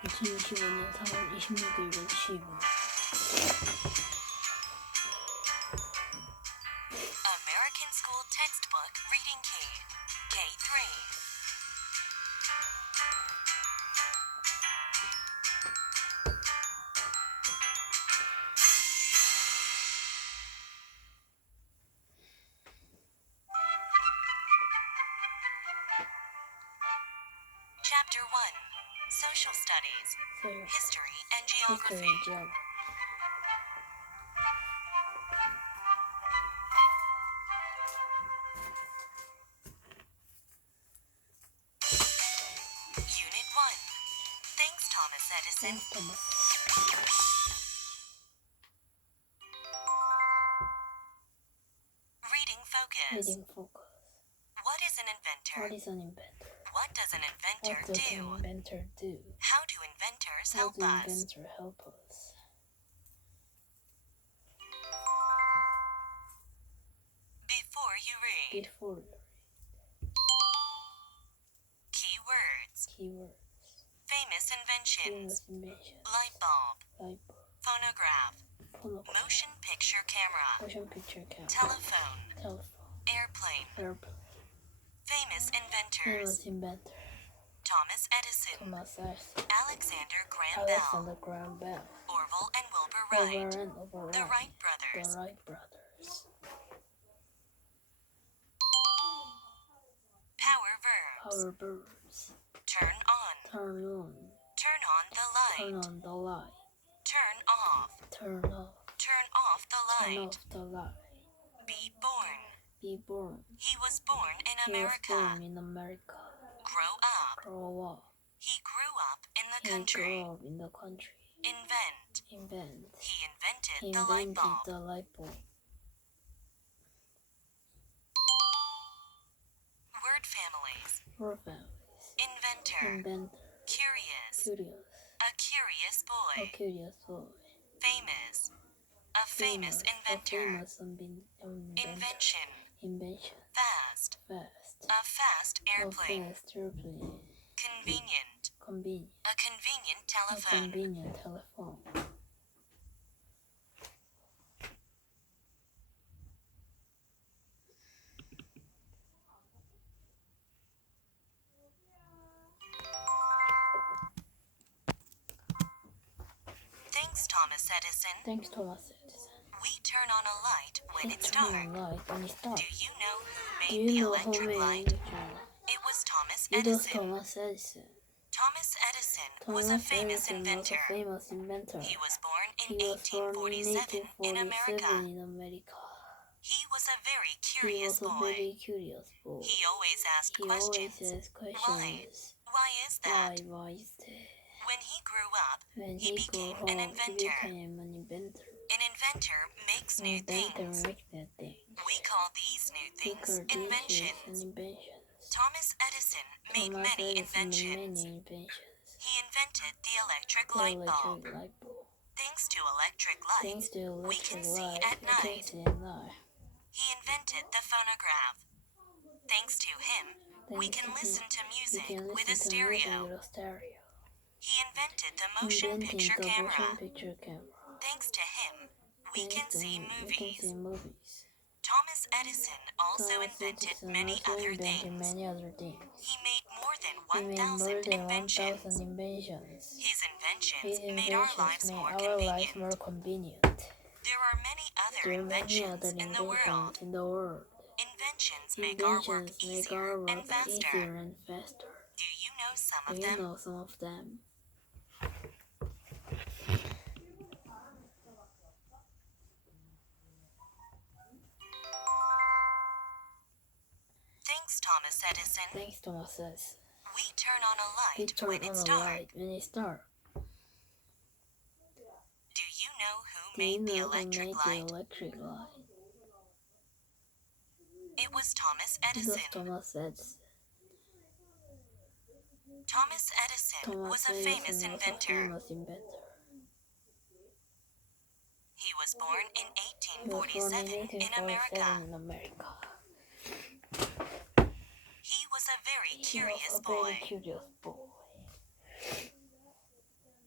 2025년 4월 26일 10시 2분. American School Textbook Reading Key, K3. Chapter 1, Social Studies, History and Geography. Unit 1, Thanks Thomas Edison. Reading focus. What is an inventor? What does an inventor do? How do inventors help us? Before you read. Keywords. Famous inventions. Light bulb. Phonograph. Motion picture camera. Telephone. Airplane. Famous inventors. Thomas Edison. Alexander Graham Bell. Orville and Wilbur Wright. The Wright brothers. Power verbs. Turn on. Turn on the light. Turn off. Turn off the light. Be born. He was born in America. Grow up. He grew up in the country. Invent. He invented the light bulb. Word families. Inventor. Curious. A curious boy. Famous. A famous inventor. Invention. Fast. A fast airplane. Convenient. A convenient telephone. Thanks, Thomas Edison. We turn on a light when it's dark. Do you know who made the electric light? It was Thomas Edison. Thomas Edison was a famous inventor. He was born in 1847 in America. He was a very curious boy. He always asked questions. Why? Why is that? When he grew up, he became an inventor. An inventor makes new things. We call these new things inventions. Thomas Edison made many inventions. He invented the electric light bulb. Thanks to electric light, we can see at night. He invented the phonograph. Thanks to him, we can listen to music with a stereo. He invented the motion picture camera. Thanks to him, we can see movies. Thomas Edison also invented many other things. He made more than 1,000 inventions. His inventions made our lives more convenient. There are many other inventions in the world. Inventions make our work easier and faster. Do you know some of them? Thanks, Thomas Edison. We turn on a light when it's dark. Do you know who made the electric light? It was Thomas Edison. Thomas Edison was a famous inventor. He was born in 1847 in America. He was a very curious boy.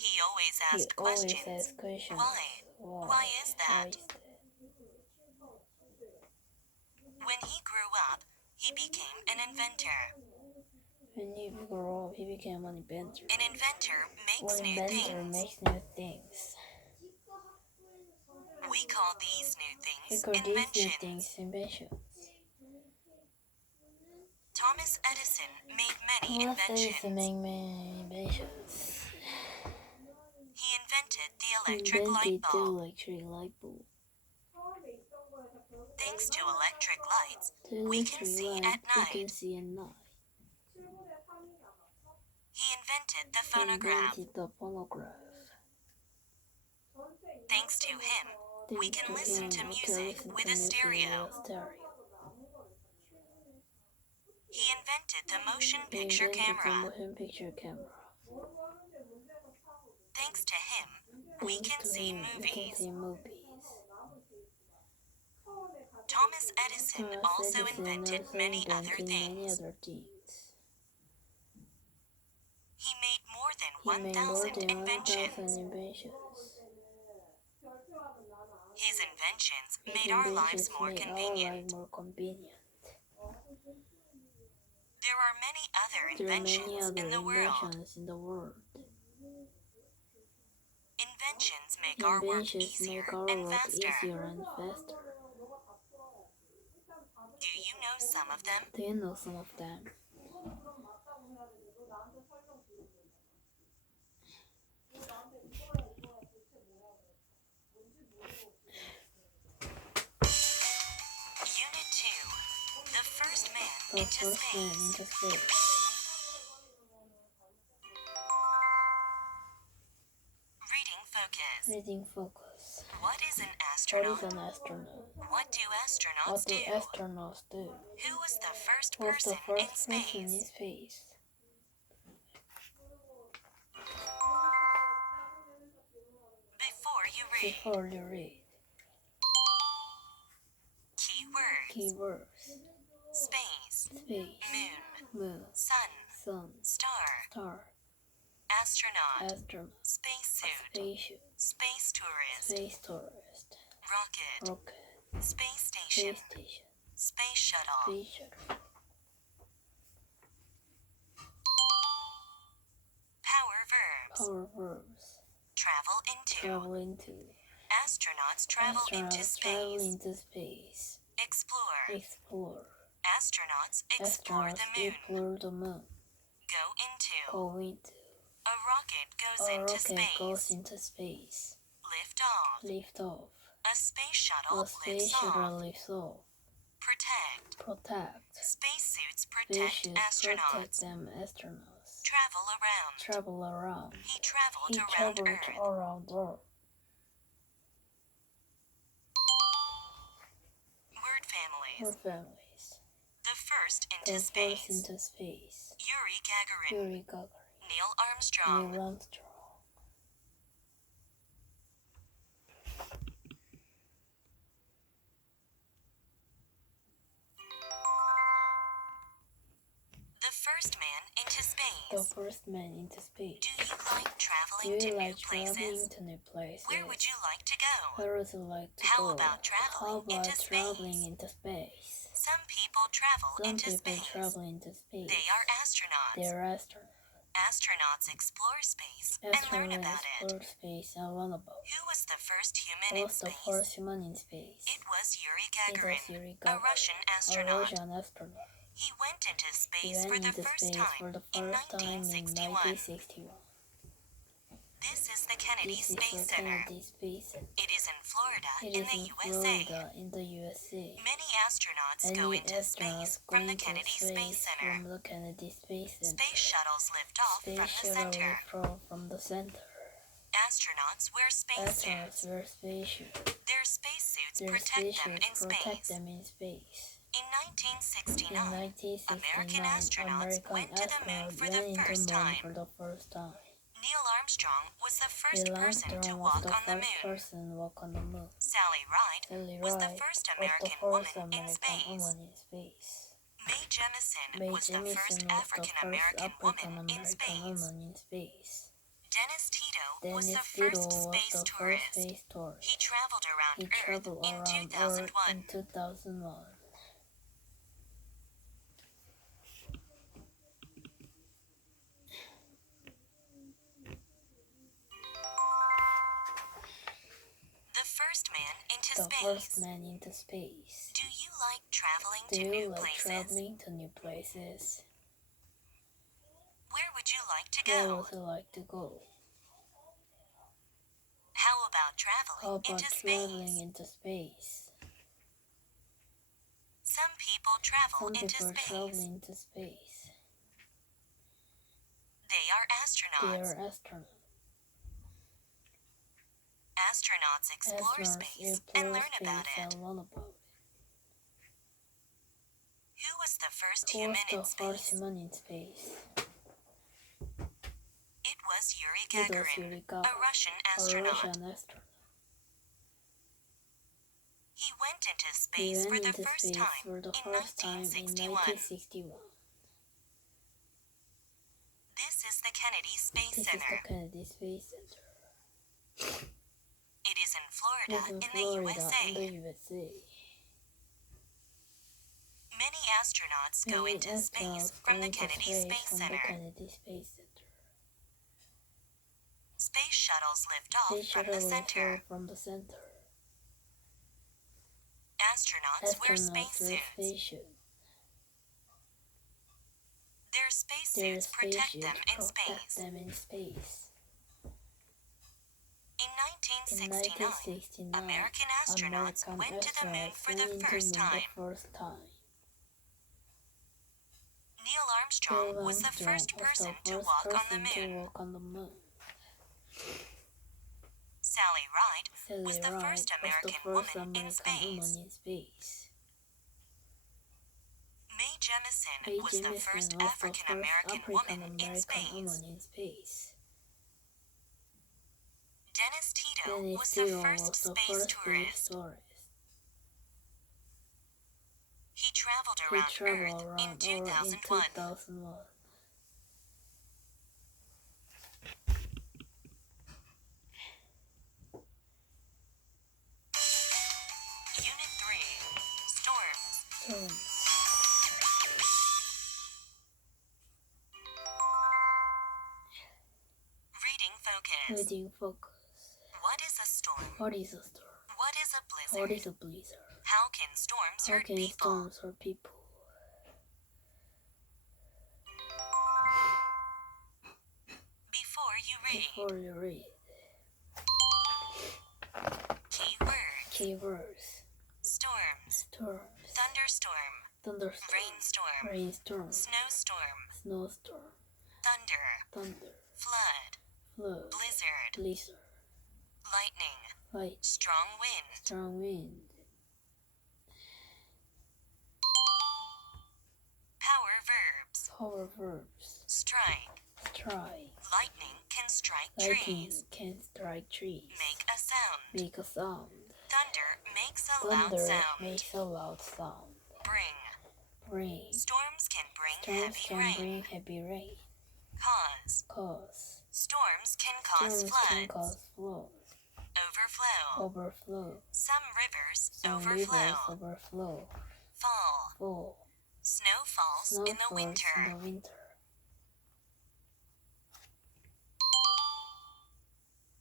He always He asked always questions. asks questions. Why? Why is that? Why is that? When he grew up, he became an inventor. When he grew up, he became an inventor. An inventor makes An new inventor things. makes new things. We call these new We things call these new inventions. things inventions. Thomas Edison made many Thomas inventions. Edison made many inventions. He invented the He electric light invented the bulb. electric light bulb. Thanks to electric lights, The we can electric see light at we can night. see at night. He invented the He phonograph. invented the phonograph. Thanks to him, we Thanks can to listen him, to we can music listen with to a music stereo. with a stereo. He invented the motion He picture invented the camera. motion picture camera. Thanks to him, we Thanks can to see him, we can movies. see movies. Thomas Edison Thomas also Edison invented also many other invented many things. other things. He made more than He made more 1,000 than 1,000 inventions. inventions. His inventions His made our lives inventions more made our convenient. life more convenient. There are many other There are many inventions other in the world. inventions in the world. Inventions make our work Inventions easier make our and work faster. easier and faster. Do you know some of them? Do you know some of them? Unit 2. The first man The into first man space. into space. Reading focus. Reading focus. What is an What astronaut? is an astronaut? What do What astronauts do do? astronauts do? Who was the first What's the person first in person in space? space? Before you read. Before you read. Keywords. Keywords. Space. Space. Moon. Moon. Sun. Sun. Star. Star. Astronaut. Astronaut. Spacesuit. Spaceship. Space tourist. Space tourist. Rocket. Rocket. Space station. Space station. Space shuttle. Space shuttle. Power verbs. Power verbs. Travel into. Travel into. Astronauts travel into Astronauts travel space. into space. Explore. Explore. Astronauts explore Astronauts the moon. explore the moon. Go into. Go into. A rocket goes A into rocket space. goes into space. Lift off. Lift off. A space shuttle A space lifts shuttle off. lifts off. Protect. Protect. Spacesuits protect Spaceships protect astronauts. them astronauts. Travel around. Travel around. He traveled He around traveled Earth. around Earth. Word families. Word families. The first The into first space. into space. Yuri Gagarin. Yuri Gagarin. Neil Armstrong. Neil Armstrong. The first man into The space. first man into space. Do you like Do traveling to you new like traveling places? to new places? Where would you like to go? Where would you like to How go? about traveling How about into traveling space? into space? Some people travel Some into people space. travel into space. They are astronauts. They are astronauts. Astronauts explore space and learn Astronauts about it. explore space and learn about it. Who was the first human Who in was the space? first human in space? It was Yuri It was Gagarin, Yuri a Gagarin, Russian a astronaut. Russian astronaut. He went into He space went for the into first space time for the in first time in 1961. 1961. This is the Kennedy This is Space the Center. Kennedy Space Center. It is in Florida It in is the in USA. Florida in the USA. Many astronauts go Many into space astronauts from go the into Kennedy Space space Center. from the Kennedy Space Center. Space shuttles lift off from Space the shuttle center. lift off from the center. Astronauts wear Astronauts spacesuits. wear spacesuits. Their spacesuits Their protect them in spaceships protect space. them in space. In In 1969, 1969, American astronauts went to the moon for the first time. for the first time. Neil Armstrong was the first Neil person to Armstrong was walk the on the first moon. person to walk on the moon. Sally Ride Sally was the Ride first was the American first woman in American space. woman in space. Mae Jemison Mae was the Jemison first was the African first American woman in African-American space. woman in space. Dennis Tito was the first space tourist. He traveled around Earth in 2001. The first man into space. Do you like traveling to new places? Where would you like to go? How about traveling into space? Some people travel into space. They are astronauts. Astronauts explore space and learn about it. Who was the first human in space? It was Yuri Gagarin, a Russian astronaut. He went into space for the first time in 1961. This is the Kennedy Space Center. It is in Florida, in the USA. Many astronauts go into space from the Kennedy Space Center. Space shuttles lift off from the center. Astronauts wear spacesuits. Their spacesuits protect them in space. In 1969, American astronauts went to the moon for the first time. Neil Armstrong was the first person to walk on the moon. Sally Ride was the first American woman in space. Mae Jemison was the first African American woman in space. Dennis Tito was the first space tourist. He traveled around Earth in 2001. Unit 3. Storms. Reading focus. What is a storm? What is a blizzard? How can storms hurt people? Before you read. Keywords. Storms. Thunderstorm. Rainstorm. Snowstorm. Thunder. Flood. Blizzard. Lightning. Strong wind. Power verbs. Strike. Lightning can strike trees. Make a sound. Thunder makes a loud sound. Bring. Storms can bring heavy rain. Cause. Storms can cause floods. Overflow. Some rivers overflow. Fall. Snow falls in the winter.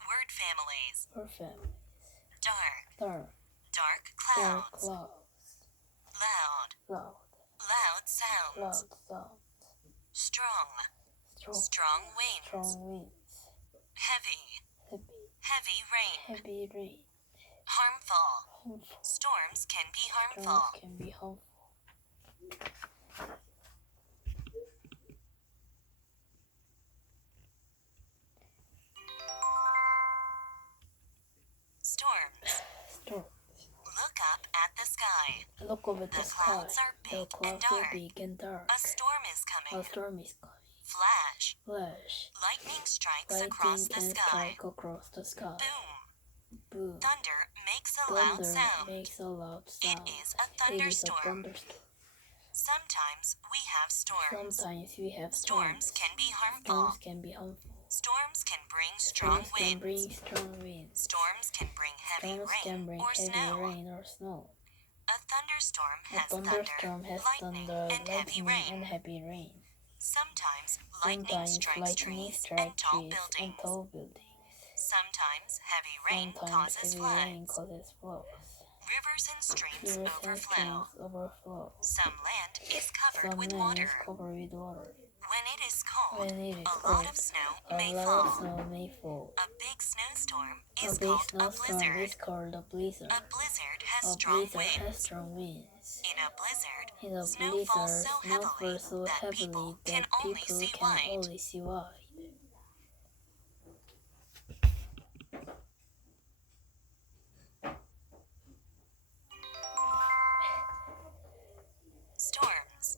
Word families. Dark clouds. Loud sounds. Strong winds. Heavy rain. Harmful. Storms can be harmful. Storms. Look up at the sky. The clouds are big and dark. A storm is coming. Flash. Lightning strikes across the sky. Boom. Thunder makes a loud sound. It is a thunderstorm. Sometimes we have storms. Storms can be harmful. Storms can bring strong winds. Storms can bring heavy rain or snow. A thunderstorm has thunder, lightning, and heavy rain. Sometimes lightning strikes trees and tall buildings. Sometimes heavy rain causes floods. Rivers and streams overflow. Some land is covered with water. When it is cold, a lot of snow may fall. A big snowstorm is called a blizzard. A blizzard has strong winds. In a blizzard, snow falls so heavily that people can only see white. Storms.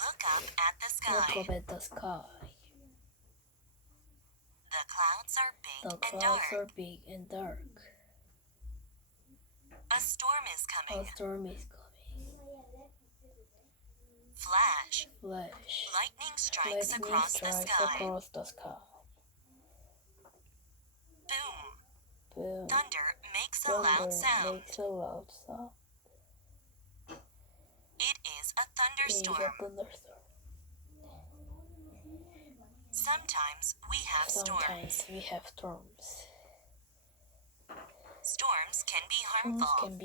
Look up at the sky. The clouds are big and dark. A storm is coming. Flash. Lightning strikes across the sky. Boom. Thunder makes a loud sound. It is a thunderstorm. Sometimes we have storms. Storms can be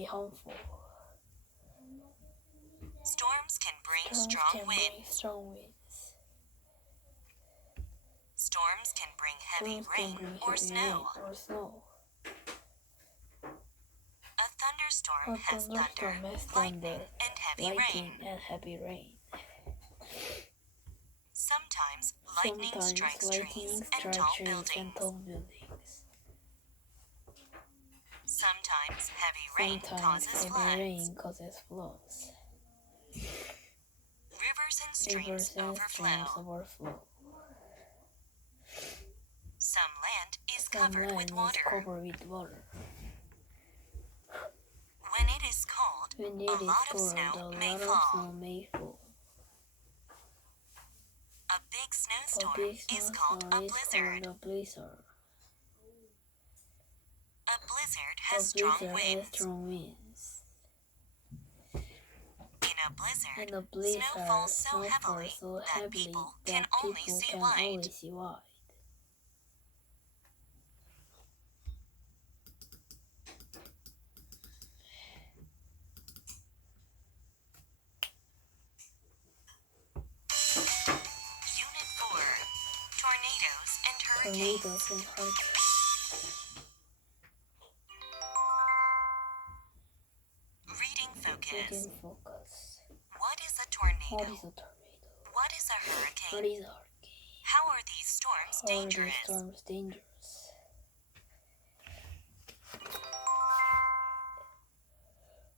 harmful. Storms can bring strong winds. Storms can bring heavy rain or snow. A thunderstorm has thunder, lightning, and heavy rain. Sometimes lightning strikes trees and tall buildings. Sometimes heavy rain causes floods. Rivers and streams overflow. Some land is covered with water. When it is cold, a lot of snow may fall. A big snowstorm is called a blizzard. A blizzard has strong winds. In a blizzard, snow falls so heavily that people can only see white. Unit 4. Tornadoes and hurricanes. Reading focus. What is a tornado? What is a hurricane? How are these storms dangerous?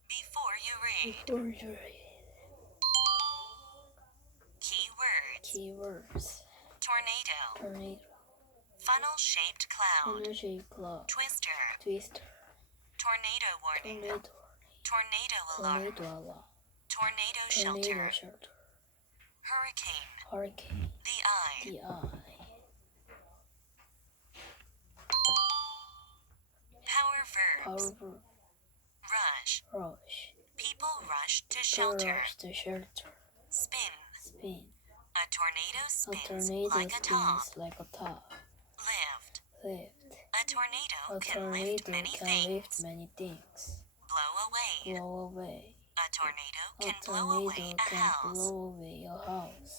Before you read. Keywords. Tornado. Funnel-shaped cloud. Twister. Tornado warning. Tornado alarm. Tornado shelter. Hurricane. The eye. Power verbs. Rush. People rush to shelter. Spin. A tornado spins like a top. Lift. A tornado can lift many things. Blow away. A tornado can blow away a house.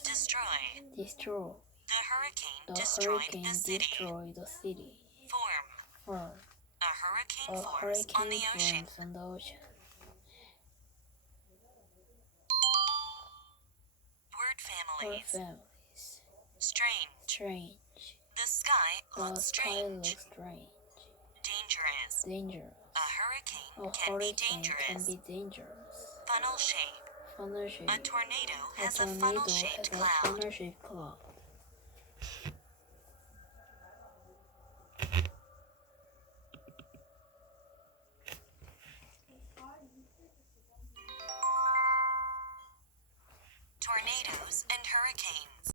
Destroy. The hurricane destroyed the city. Form. A hurricane forms on the ocean. Word families. Strange. The sky looks strange. Dangerous. A hurricane can be dangerous. Funnel shape. A tornado has a funnel-shaped cloud. Tornadoes and hurricanes.